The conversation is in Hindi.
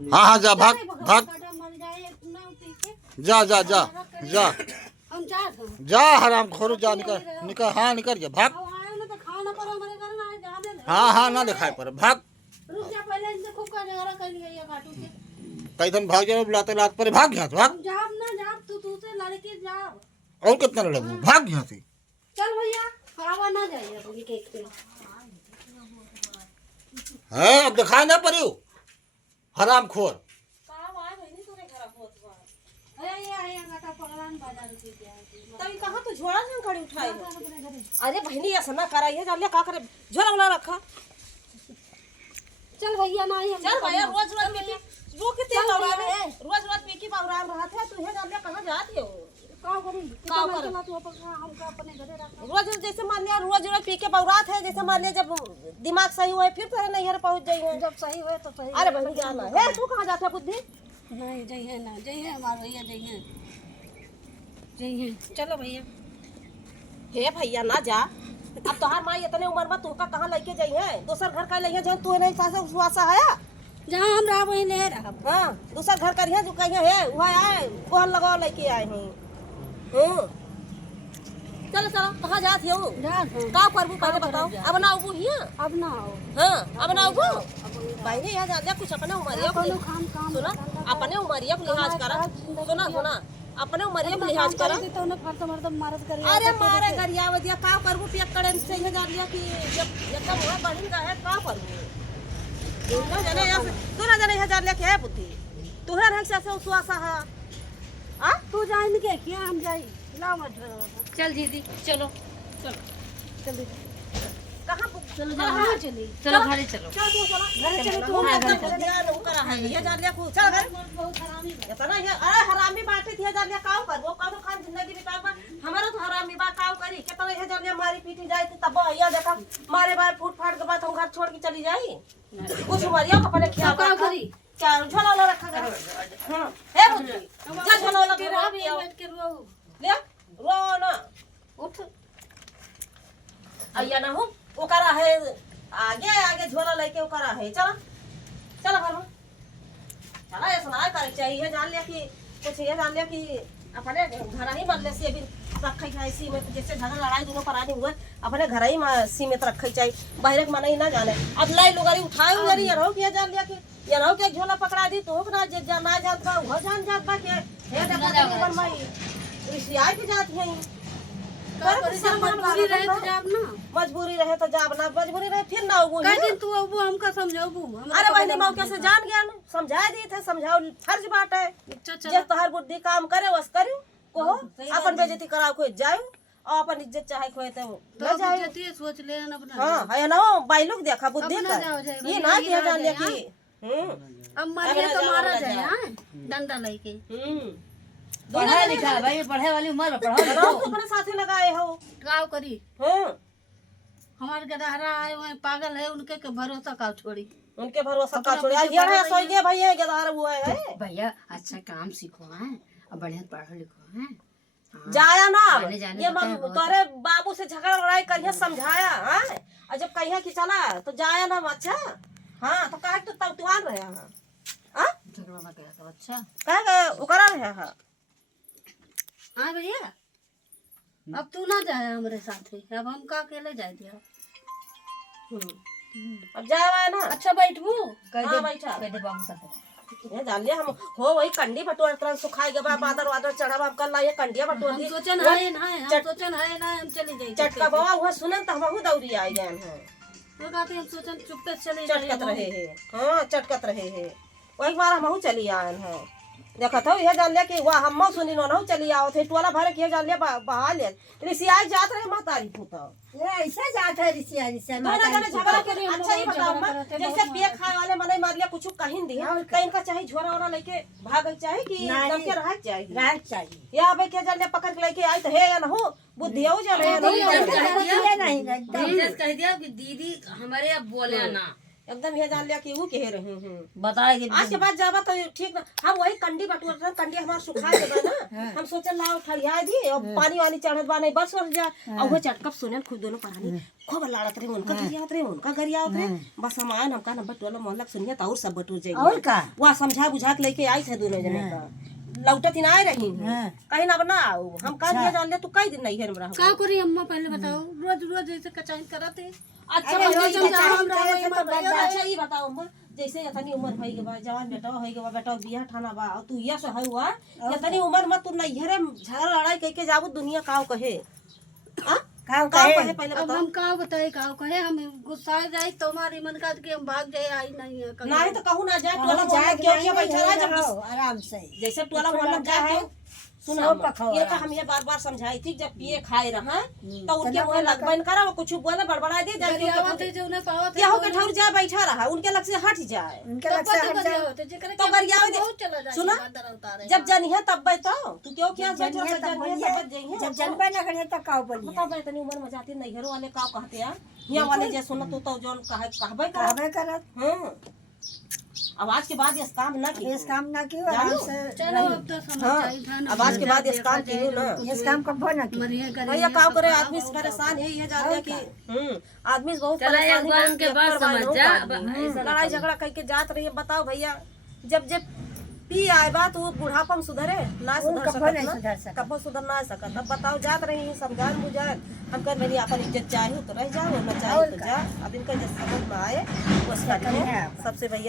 हाँ हाँ जा भाग भाग जा जा जा जा जा हराम खोर जा निकल निकल हाँ निकल जा भाग हाँ हाँ ना दिखाई पर भाग कई दिन भाग जाओ बुलाते लात पर भाग यहाँ से भाग और कितना लड़ू भाग यहाँ से चल भैया हवा ना जाइए है अब दिखाई ना पड़ी हराम खोर तभी कहाँ तो झोला से खड़ी उठाई अरे बहनी ऐसा ना करा ये जालिया का करे झोला वाला रखा चल भैया ना ही चल भैया रोज रोज पीकी वो कितने लौड़ा रे रोज रोज पीकी बाबूराम रहा था तू है जालिया कहाँ जाती हो का करी का कर तू अपने घरे रख रोज जैसे मान लिया रोज रोज पी के बौरात है जैसे मान लिया जब दिमाग सही हुआ फिर तो नैहर पहुंच जाइए जब सही हुए तो सही अरे बहनी जाना है तू कहाँ जाता बुद्धि नहीं जाइए ना जाइए हमारे भैया जाइए जाइए चलो भैया हे भैया ना जा अब तोहार माँ इतने उम्र में तू का कहाँ लेके जाइए दूसर घर का लेके जाए तू नहीं पास विश्वासा है जहाँ हम रहा वहीं ले रहा हाँ दूसर घर का रिया जो कहिए है वह आए कोहन लगाओ लेके आए हैं चलो चलो कहाँ जाती हो का करबू पहले बताओ अब ना उबू हिया अब ना आओ हाँ अब ना उबू भाई याद आ जा कुछ अपने उमरिया को सुना अपने उमरिया को लिहाज करा सुना सुना अपने उमरिया को लिहाज करा तो उन्हें फर्द मर्द मारत कर अरे मारे गरिया वदिया का करबू पियक कड़े से ये जा लिया कि जब एकदम हुआ बढ़िन का है का करबू ना जाने तू ना जाने हजार लेके है बुद्धि तू है रह से सुआसा है आ तू जाए के क्या हम जाई ला मत चल दीदी चलो चल जल्दी कहां चलो कहां चली चलो घरे चलो चल तू चला घरे चलो तू हमारे घर पे ध्यान वो करा है ये जा लिया को चल घर बहुत हरामी इतना ये अरे हरामी बातें थी जा लिया काव कर वो काव खान जिंदगी बितावा हमारा तो हरामी बात काव करी कितना ये जा लिया मारी पीटी जाए तब भैया देखा मारे बार फूट फाट के बाद हम घर छोड़ के चली जाई कुछ मरिया का पहले खिया का करी क्या झोला वाला रखा कर हां हे बुद्धि जा झोला वाला तेरा भी बैठ के रो ले रो ना उठ आया ना हो वो करा है आगे आगे झोला लेके वो करा है चला चला घर में चला ऐसा ना करे चाहिए जान लिया कि कुछ ये जान लिया कि अपने घर ही बदले से अभी रखे चाहिए सीमित जैसे झगड़ा लड़ाई दोनों परानी हुए अपने घर ही में सीमित रखे चाहिए बाहर के मन ही ना जाने अब लाई लोग उठाए उधर ये रहो कि जान लिया कि ये रहो कि झोला पकड़ा दी तो ना ना जानता वो जान जाता कि हे देखो बनवाई रिश्तेदार की जाती है मजबूरी रहे तो जाब ना मजबूरी रहे तो जाब ना मजबूरी रहे फिर ना वो कह दिन तू अब हमका समझाबू अरे बहनी माँ कैसे जान गया ना समझा दी थे समझाओ फर्ज बात है जे तोहर बुद्धि काम करे बस करी कहो अपन बेइज्जती कराओ कोई जाओ और अपन इज्जत चाहे खोए तो तो इज्जत सोच ले ना अपना हां है ना बाई लोग देखा बुद्धि का ये ना किया जान ले कि अब मारिए तो मारा जाए हां डंडा लेके पढ़ा लिखा भाई पढ़े वाली उम्र में पढ़ो तो अपने साथी लगाए हो गाँव करी हां हमारे गदहरा है वही पागल है उनके के भरोसा का छोड़ी उनके भरोसा का छोड़ ये है सोइए भैया गदार हुआ है भैया अच्छा काम सीखो हैं और बढ़िया पढ़ो लिखो हैं जाया ना आने जाने ये पता है बहुत। तोरे बाबू से झगड़ा लड़ाई करिए समझाया हां और जब कहिए कि चला तो जाया ना अच्छा हां तो काहे तो तौतुआन रहे हां हां झगड़ा मत करा तो अच्छा काहे ओकरा रहे हां हाँ भैया अब तू ना जाए हमारे साथ ही अब हम का अकेले जाए दिया अब जाया ना अच्छा बैठबू हां बैठा कह दे बाबू साथ ये डाल लिया हम हो वही कंडी बटोर तरह सुखाई के बाद बादर वादर चढ़ा हम कल ये कंडिया बटोर हम दी सोचन है ना हम सोचन है ना हम चले जाए चटका बाबा हुआ सुनन तो हमहु दौड़ी आई गए हैं तो कहते हम सोचन चुपते चले चटकत रहे हैं हां चटकत रहे हैं वही बार हमहु चली आए हैं देखत हो ये जान ले कि वाह हम सुनी नो न चली आओ थे टोला भर के जान ले बहा ले ऋषिया जात रहे मातारी पुता ये ऐसा जात है ऋषिया दोनों जने झगड़ा के अच्छा ही बताओ मैं जैसे पिए खाए वाले मने मार लिया कुछ कहीं दिया तो इनका चाहे झोरा वोरा लेके भाग चाहे कि दम के रह चाहिए या अब के जान ले पकड़ के लेके आई तो है या ना हो बुद्धि हो जा रहे नहीं कह दिया कि दीदी हमारे अब बोले ना एकदम ये जान लिया कि वो कह रहे हैं। बताएगी आज के बाद जाबा तो ठीक ना। हम वही कंडी बटुआ रहे, कंडी हमारा सुखा गया ना। हम सोचे लाओ ठड़िया दी और पानी वानी चढ़त बा नहीं बस जा। और वो चटकप सुनल खुद दोनों पानी खूब लड़त रहे, उनका गरियात रहे, उनका गरियात रहे। बस हम आए हमका नंबर 12 मोहल्ला सुनिए तो और सब बटुर जाइए। और का वहाँ समझा बुझा के लेके आई थे दोनों जने का। लौटत ही ना आए रही कहीं ना बना आओ। हम कह दिया जान ले तू कई दिन नहीं है हमरा। का करी अम्मा पहले बताओ, रोज रोज ऐसे कचाई करते। अच्छा अरे बताओ, रोज हम रहे अच्छा ये बताओ अम्मा, जैसे इतनी उम्र भई के बा, जवान बेटा होई के बा, बेटा बियाह ठाना बा और तू ये से हुआ इतनी उम्र में तू नहीं हरे झगड़ा लड़ाई कह के जाबू दुनिया काव कहे। हां काव कहे पहले अब बताओ। हम का बताए का कहे, हम गुस्सा जाए तो हमारी मन का कि हम भाग जाए, आई नहीं है कहीं। नहीं तो कहूं ना जाए टोला मोहल्ला क्यों बैठा रहा जब आराम से जैसे टोला मोहल्ला जाए सुना ये तो हम ये बार बार समझाई थी जब पिए खाए रहा तो उनके मुंह लगबन करा वो कुछ बोले बड़बड़ा दे जाए गरियावत जो उन्हें पावत क्या हो के ठौर जाए बैठा रहा उनके लग से हट जाए उनके लग से हट जाए तो गरियावत बहुत चला जाए। सुना जब जनिए तब बैठो तू क्यों क्या बैठो जब जनबे न करे तो का बोलिए। बता बे इतनी उम्र में जाती नहीं घरों वाले का कहते हैं यहाँ वाले जे सुन तू तो जोन कहबे करत। हां अब आज के बाद इस काम ना की, इस काम ना कियो आराम से चलो। अब तो समझ आई था ना, अब आज के बाद इस काम की ना, इस काम कब ना की भैया काम करे आदमी से परेशान है ये जान ले कि आदमी से बहुत परेशान के बाद समझ जा। लड़ाई झगड़ा करके जात रही है। बताओ भैया जब जब पी आए बात वो बुढ़ापा में सुधरे ना सुधर सकत कब सुधर ना सकत। अब बताओ जात रही समझाए बुझाए हम कर मेरी अपन इज्जत चाहे तो रह जाओ ना चाहे तो जा। अब इनका जैसे समझ में आए बस करिए सबसे भैया।